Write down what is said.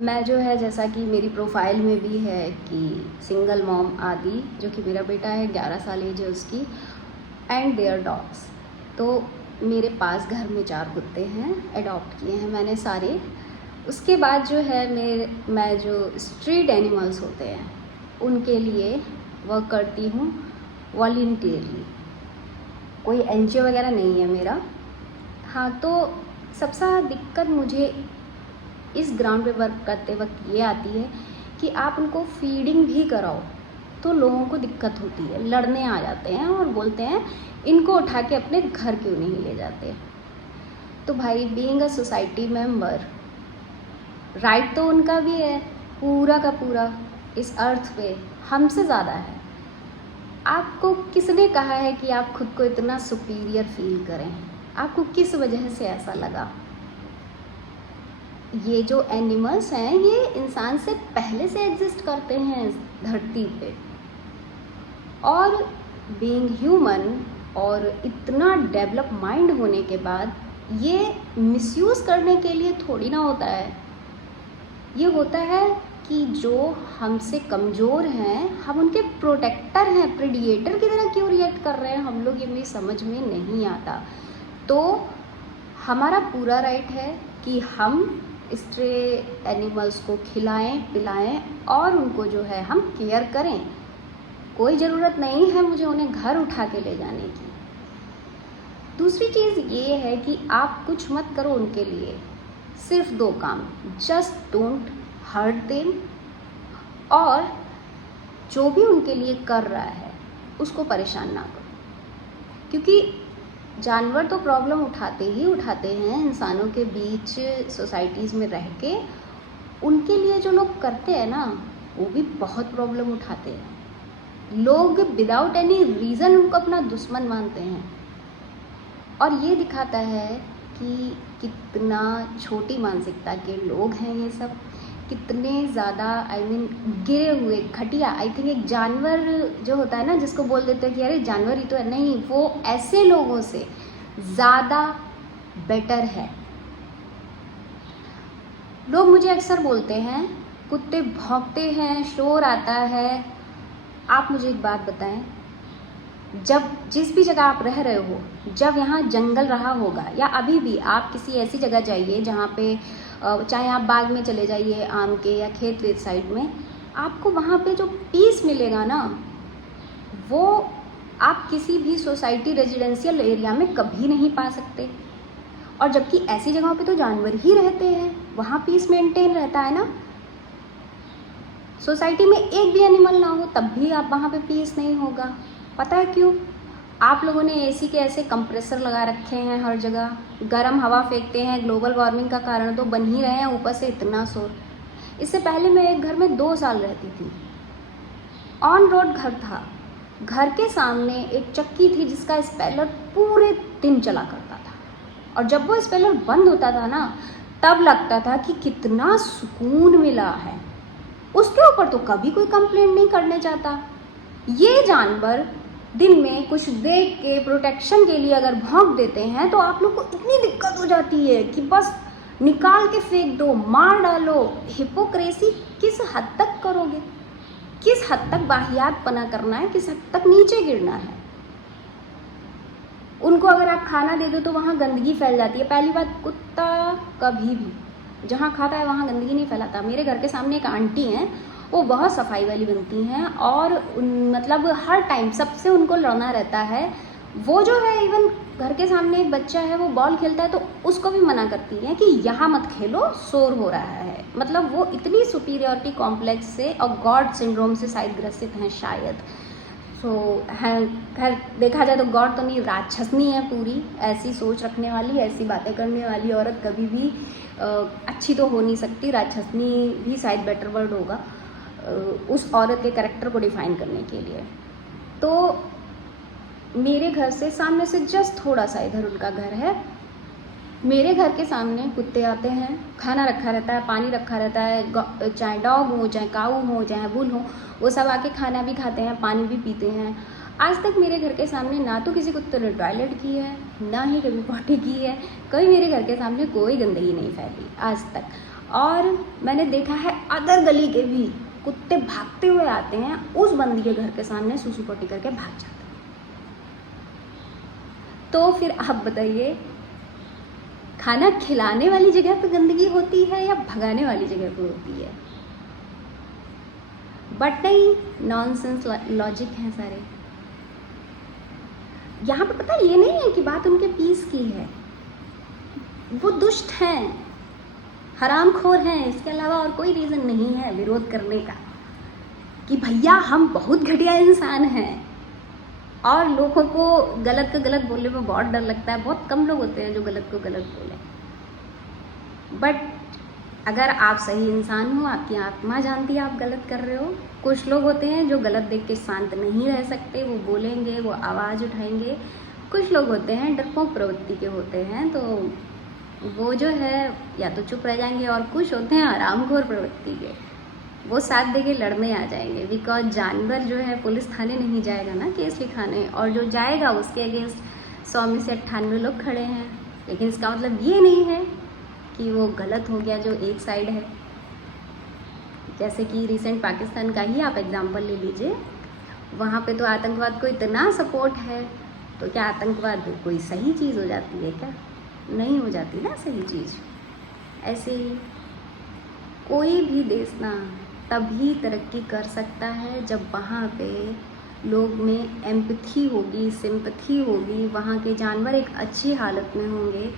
मैं जो है, जैसा कि मेरी प्रोफाइल में भी है कि सिंगल मॉम आदि, जो कि मेरा बेटा है, 11 साल एज है उसकी, एंड देयर डॉग्स। तो मेरे पास घर में 4 कुत्ते हैं, अडॉप्ट किए हैं मैंने सारे। उसके बाद जो है मैं जो स्ट्रीट एनिमल्स होते हैं उनके लिए वर्क करती हूँ वॉलंटियरली। कोई एनजीओ वगैरह नहीं है मेरा। हाँ, तो सबसे ज़्यादा दिक्कत मुझे इस ग्राउंड पे वर्क करते वक्त ये आती है कि आप उनको फीडिंग भी कराओ तो लोगों को दिक्कत होती है, लड़ने आ जाते हैं और बोलते हैं इनको उठा के अपने घर क्यों नहीं ले जाते। तो भाई, being a society member, right तो उनका भी है पूरा का पूरा इस अर्थ पे हमसे ज़्यादा है। आपको किसने कहा है कि आप खुद को इतना सुपीरियर फील करें? आपको किस वजह से ऐसा लगा? ये जो एनिमल्स हैं ये इंसान से पहले से एग्जिस्ट करते हैं इस धरती पे, और बीइंग ह्यूमन और इतना डेवलप माइंड होने के बाद ये मिसयूज़ करने के लिए थोड़ी ना होता है। ये होता है कि जो हमसे कमज़ोर हैं हम उनके प्रोटेक्टर हैं, प्रेडिएटर की तरह क्यों रिएक्ट कर रहे हैं हम लोग, ये मेरी समझ में नहीं आता। तो हमारा पूरा राइट है कि हम स्ट्रे एनिमल्स को खिलाएं पिलाएं और उनको जो है हम केयर करें। कोई ज़रूरत नहीं है मुझे उन्हें घर उठा के ले जाने की। दूसरी चीज़ ये है कि आप कुछ मत करो उनके लिए, सिर्फ 2 काम, जस्ट डोंट हर्ट देम, और जो भी उनके लिए कर रहा है उसको परेशान ना करो। क्योंकि जानवर तो प्रॉब्लम उठाते ही उठाते हैं इंसानों के बीच, सोसाइटीज़ में रह के। उनके लिए जो लोग करते हैं ना वो भी बहुत प्रॉब्लम उठाते हैं। लोग विदाउट एनी रीज़न उनको अपना दुश्मन मानते हैं, और ये दिखाता है कि कितना छोटी मानसिकता के लोग हैं ये सब, कितने ज़्यादा गिरे हुए घटिया। आई थिंक एक जानवर जो होता है ना जिसको बोल देते हैं कि अरे जानवर ही तो है, नहीं, वो ऐसे लोगों से ज़्यादा बेटर है। लोग मुझे अक्सर बोलते हैं कुत्ते भौंकते हैं, शोर आता है। आप मुझे एक बात बताएं, जब जिस भी जगह आप रह रहे हो, जब यहाँ जंगल रहा होगा, या अभी भी आप किसी ऐसी जगह जाइए जहाँ पे चाहे आप बाग में चले जाइए आम के, या खेत वेत साइड में, आपको वहाँ पे जो पीस मिलेगा ना वो आप किसी भी सोसाइटी रेजिडेंशियल एरिया में कभी नहीं पा सकते। और जबकि ऐसी जगहों पे तो जानवर ही रहते हैं, वहाँ पीस मेंटेन रहता है ना। सोसाइटी में एक भी एनिमल ना हो तब भी आप वहाँ पे पीस नहीं होगा। पता है क्यों? आप लोगों ने एसी के ऐसे कंप्रेसर लगा रखे हैं हर जगह, गर्म हवा फेंकते हैं, ग्लोबल वार्मिंग का कारण तो बन ही रहे हैं, ऊपर से इतना शोर। इससे पहले मैं एक घर में 2 साल रहती थी, ऑन रोड घर था, घर के सामने एक चक्की थी जिसका स्पेलर पूरे दिन चला करता था, और जब वो स्पेलर बंद होता था ना तब लगता था कि कितना सुकून मिला है। उसके ऊपर तो कभी कोई कंप्लेंट नहीं करने चाहता। ये जानवर दिन में कुछ देख के प्रोटेक्शन के लिए अगर भौंक देते हैं तो आप लोग को इतनी दिक्कत हो जाती है कि बस निकाल के फेंक दो, मार डालो। हिपोक्रेसी किस हद तक करोगे? किस हद तक वाहियातपना करना है? किस हद तक नीचे गिरना है? उनको अगर आप खाना दे दो तो वहाँ गंदगी फैल जाती है। पहली बात, कुत्ता कभी भी जहाँ खाता है वहाँ गंदगी नहीं फैलाता। मेरे घर के सामने एक आंटी हैं, वो बहुत सफाई वाली बनती हैं, और मतलब हर टाइम सबसे उनको लड़ना रहता है। वो जो है, इवन घर के सामने एक बच्चा है वो बॉल खेलता है तो उसको भी मना करती हैं कि यहाँ मत खेलो, शोर हो रहा है। मतलब वो इतनी सुपीरियरिटी कॉम्प्लेक्स से और गॉड सिंड्रोम से शायद ग्रसित हैं शायद। सो है, खैर देखा जाए तो गॉड तो नहीं, राक्षसनी है पूरी। ऐसी सोच रखने वाली, ऐसी बातें करने वाली औरत कभी भी अच्छी तो हो नहीं सकती। राक्षसनी भी शायद बेटर वर्ड होगा उस औरत के कैरेक्टर को डिफाइन करने के लिए। तो मेरे घर से सामने से जस्ट थोड़ा सा इधर उनका घर है। मेरे घर के सामने कुत्ते आते हैं, खाना रखा रहता है, पानी रखा रहता है, चाहे डॉग हो, चाहे काऊ हो, चाहे बुल हो, वो सब आके खाना भी खाते हैं, पानी भी पीते हैं। आज तक मेरे घर के सामने ना तो किसी कुत्ते ने टॉयलेट की है, ना ही कभी पॉटी की है, कभी मेरे घर के सामने कोई गंदगी नहीं फैली आज तक। और मैंने देखा है अदर गली के भी कुत्ते भागते हुए आते हैं, उस बंदी के घर के सामने सूसू पोटी करके भाग जाते हैं। तो फिर आप बताइए, खाना खिलाने वाली जगह पे गंदगी होती है या भगाने वाली जगह पे होती है? बट नहीं, नॉनसेंस लॉजिक हैं सारे। यहाँ पे पता है, ये नहीं है कि बात उनके पीस की है, वो दुष्ट हैं, हरामखोर हैं, इसके अलावा और कोई रीज़न नहीं है विरोध करने का कि भैया हम बहुत घटिया इंसान हैं। और लोगों को गलत का गलत बोलने में बहुत डर लगता है, बहुत कम लोग होते हैं जो गलत को गलत बोलें। बट अगर आप सही इंसान हो, आपकी आत्मा जानती है आप गलत कर रहे हो। कुछ लोग होते हैं जो गलत देख के शांत नहीं रह सकते, वो बोलेंगे, वो आवाज़ उठाएंगे। कुछ लोग होते हैं डरपोक प्रवृत्ति के होते हैं, तो वो जो है या तो चुप रह जाएंगे, और कुछ होते हैं आरामखोर प्रवृत्ति के, वो साथ देके लड़ने आ जाएंगे। बिकॉज जानवर जो है पुलिस थाने नहीं जाएगा ना केस लिखाने, और जो जाएगा उसके अगेंस्ट 100 में से 98 लोग खड़े हैं। लेकिन इसका मतलब ये नहीं है कि वो गलत हो गया जो एक साइड है। जैसे कि रिसेंट पाकिस्तान का ही आप एग्जांपल ले लीजिए, वहाँ पे तो आतंकवाद को इतना सपोर्ट है, तो क्या आतंकवाद कोई सही चीज़ हो जाती है क्या? नहीं हो जाती ना सही चीज़। ऐसे ही कोई भी देश ना तभी तरक्की कर सकता है जब वहाँ पे लोग में एम्पैथी होगी, सिंपैथी होगी, वहाँ के जानवर एक अच्छी हालत में होंगे,